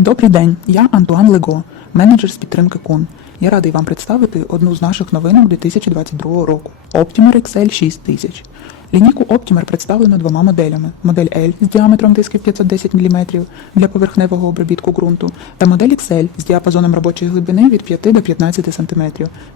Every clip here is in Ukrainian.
Добрий день, я Антуан Лего, менеджер з підтримки Кун. Я радий вам представити одну з наших новинок 2022 року Optimer Excel 6000. Лінійку Optimer представлено двома моделями: модель L з діаметром дисків 510 мм для поверхневого обробітку ґрунту та модель XL з діапазоном робочої глибини від 5 до 15 см,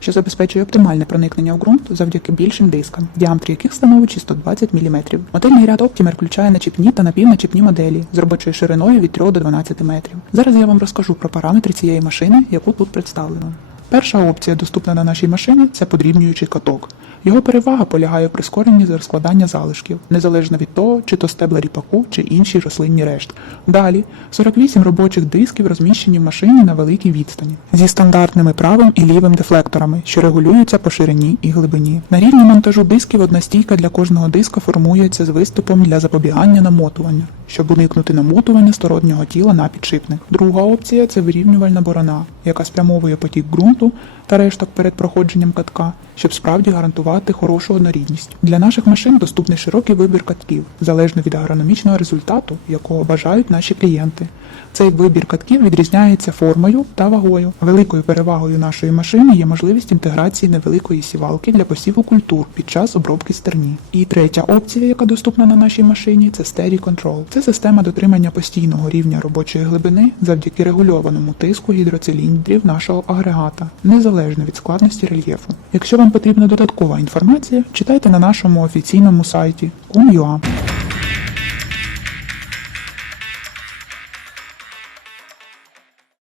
що забезпечує оптимальне проникнення у ґрунт завдяки більшим дискам, діаметр яких становить 620 мм. Модельний ряд Optimer включає начіпні та напівначіпні моделі з робочою шириною від 3 до 12 метрів. Зараз я вам розкажу про параметри цієї машини, яку тут представлено. Перша опція, доступна на нашій машині, це подрібнюючий каток. Його перевага полягає в прискоренні розкладання залишків, незалежно від того, чи то стебла ріпаку, чи інші рослинні рештки. Далі 48 робочих дисків розміщені в машині на великій відстані зі стандартними правим і лівим дефлекторами, що регулюються по ширині і глибині. На рівні монтажу дисків одна стійка для кожного диска формується з виступом для запобігання намотування, щоб уникнути намотування стороннього тіла на підшипник. Друга опція це вирівнювальна борона, яка спрямовує потік ґрунту та решток перед проходженням катка, щоб справді гарантувати хорошу однорідність. Для наших машин доступний широкий вибір катків, залежно від агрономічного результату, якого бажають наші клієнти. Цей вибір катків відрізняється формою та вагою. Великою перевагою нашої машини є можливість інтеграції невеликої сівалки для посіву культур під час обробки стерні. І третя опція, яка доступна на нашій машині, це Steady Control. Це система дотримання постійного рівня робочої глибини завдяки регульованому тиску гідроциліндрів нашого агрегата, незалежно від складності рельєфу. Якщо вам потрібна додаткова інформація, читайте на нашому офіційному сайті kun.ua.